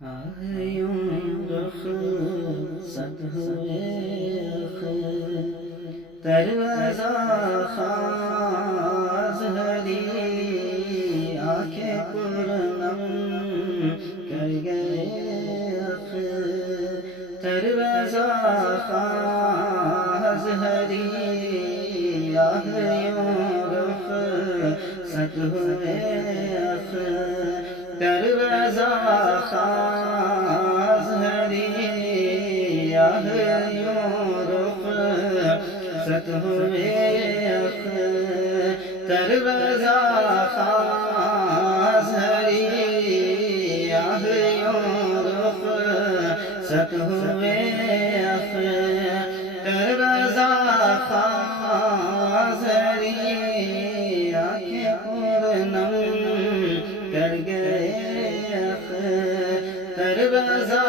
آیوں رخصت ہوئے تروزہ خاص ہری آنکھیں پرنم کر گئے تروزہ خاص ہری آیوں رخصت ہوئے تروزہ خاص ہری آیوں رخصت ہوئے تروزہ خاص ہری آیوں رخصت ہوئے تروزہ خاص ہری آنکھیں پرنم کر گئے تروزہ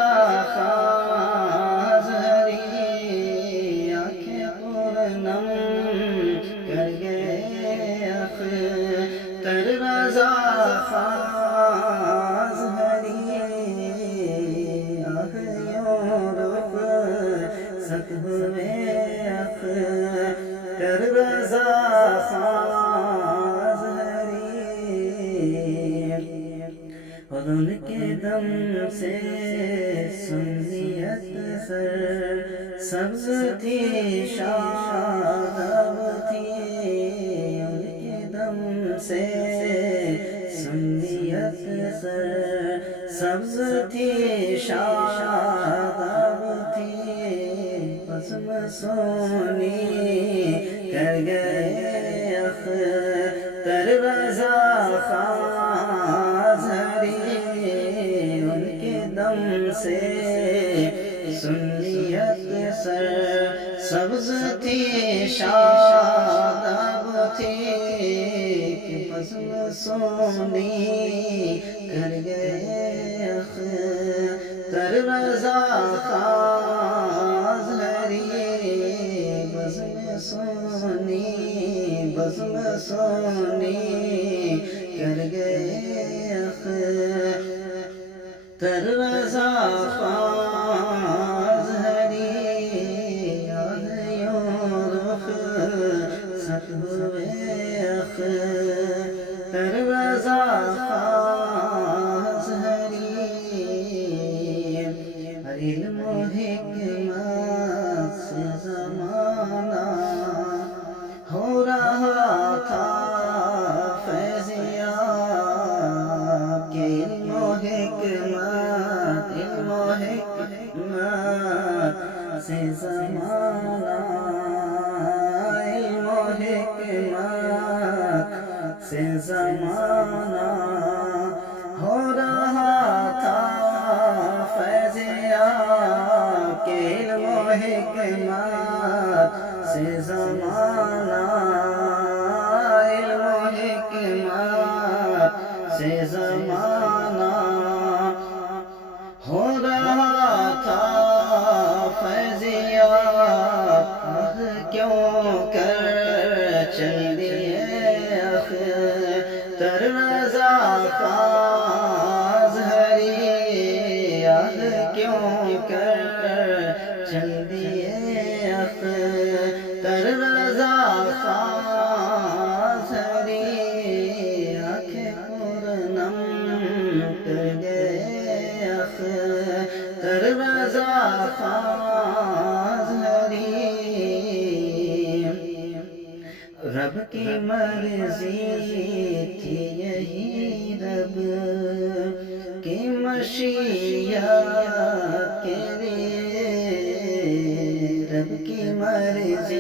خاص ہری آنکھیں پرنم کر گئے تروزہ خاص ہری آنکھوں رخصت ہوئے تروزہ خاص اور ان کے دم سے سنیت سر سبز تھی شاداب تھی ان کے دم سے سنیت سر سبز تھی شاداب تھی بزم سونی کر گئے تروزہ خاص ہری ان کے دم سے سنیت سر سبز تھی شاداب تھی بزم سونی کر گئے تروزہ خاص ہری بزم سونی کر گئے تروزہ خاص ہری آیوں رخصت ہوئے تروزہ خاص ہری علم و حکمت سے زمانہ ہو رہا تھا فیضیاب کے علم و حکمت سے زمانہ علم و حکمت سے زمانہ ہو رہا تھا فیضیاب کے علم و حکمت سے زمانہ علم و حکمت سے زمانہ ہو رہا تھا فیضیاب کیوں کر چل دیے تروزہ خاص ہری کیوں کر چل دیے تروزہ خاص ہری آنکھیں پرنم کر گئے تروزہ خاص ہری رب کی مرضی تھی یہی رب کی مشیت کے لیے رب کی مرضی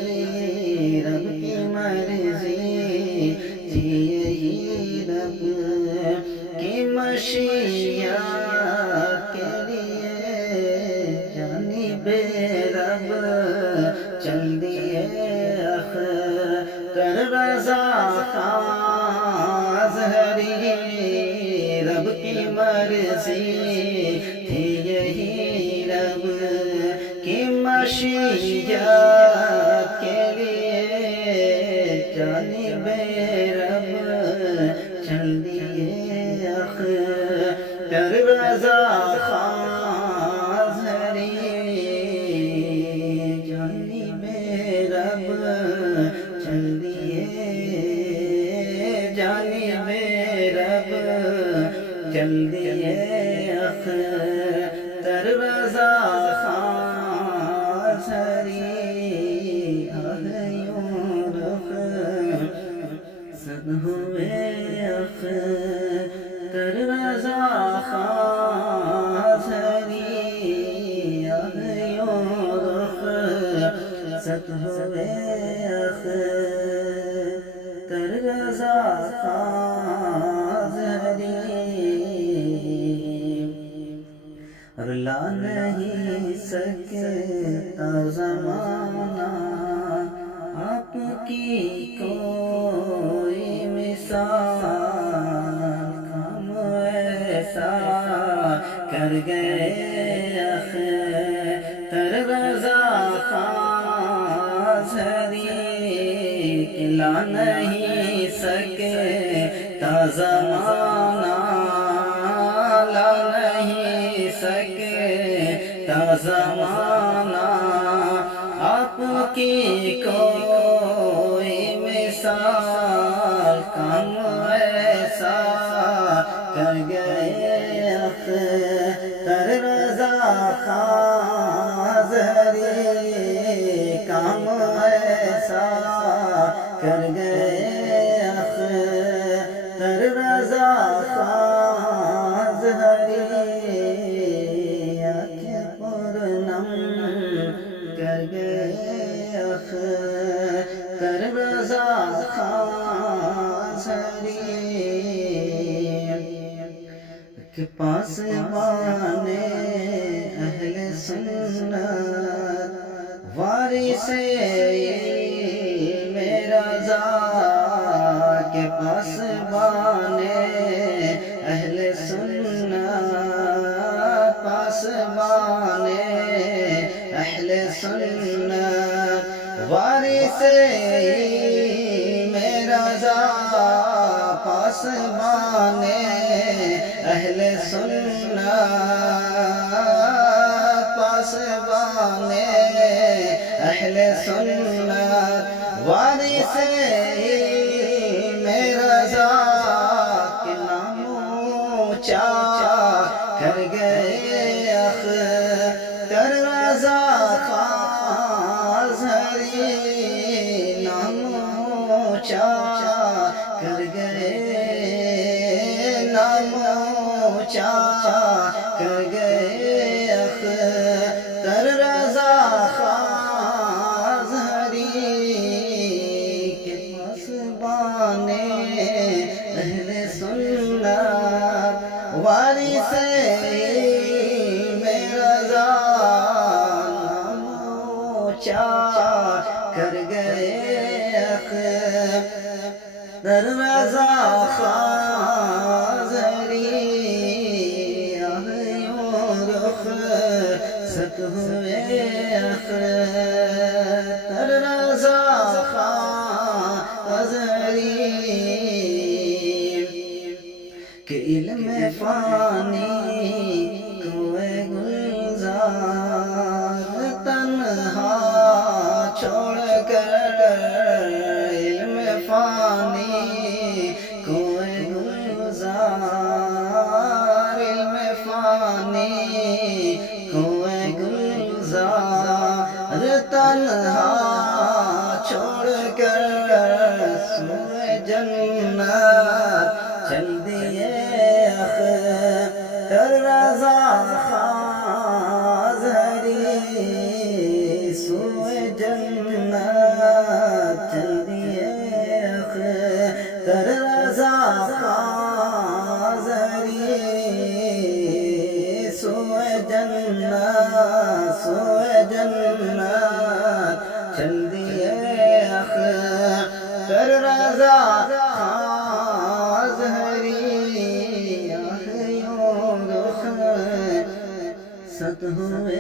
تھی یہی رب کی مشیت کے لیے جانب رب چل دیے تروزہ خاص ہری رب کی مرضی تھی یہی خاص ہری جانب رب چل دیے جانب رب چل دیے اختر رضا خاص ہری آہیوں رخ صد ہوئے اختر رضا خاص ہری آہیوں رخ صد ہوئے اختر رضا خاص ہری رلا نہیں سکتا زمانہ آپ کی کوئی مثال کام ایسا کر گئے اختر رضا خاص ہری لا نہیں سکتا زمانہ لا نہیں سکتا زمانہ آپ کی کوئی مثال کم ایسا کر گئے اختر رضا خاص ہری کم ایسا کر گئے اختر رضا خاص ہری آنکھیں پرنم کر گئے اختر رضا خاص ہری کے پاس بانے اہل سنت وارث میرا ذات کے پاس بانے اہل سنت پاس بانے اہل سنت وارث میرا ذات پاس بانے اہل سنت پاس بانے اہل سنت وارث میرا ذات کے نام اونچا کر گئے اختر رضا خاص ہری نام اونچا کر گئے نام اونچا کر گئے اختر رضا خاص ہری کے پاس بانے اہل سنت وارث میرا ذات نام اونچا کر گئے اختر رضا خاص ہری آہیوں رخ صد ہوئے اختر رضا خاص ہری کہ علم فانی کوئے گلزار تنہا چھوڑ کر علم فانی کوئے گلزار علم فانی کوئے گلزار تنہا چھوڑ کر سوئے جنت چل دیے اختر رضا خاص ہری سوئے جنت چل دیے اختر رضا خاص ہری سوئے جنت چل دیے اختر رضا خاص ہری آہیوں رخ صد ہوئے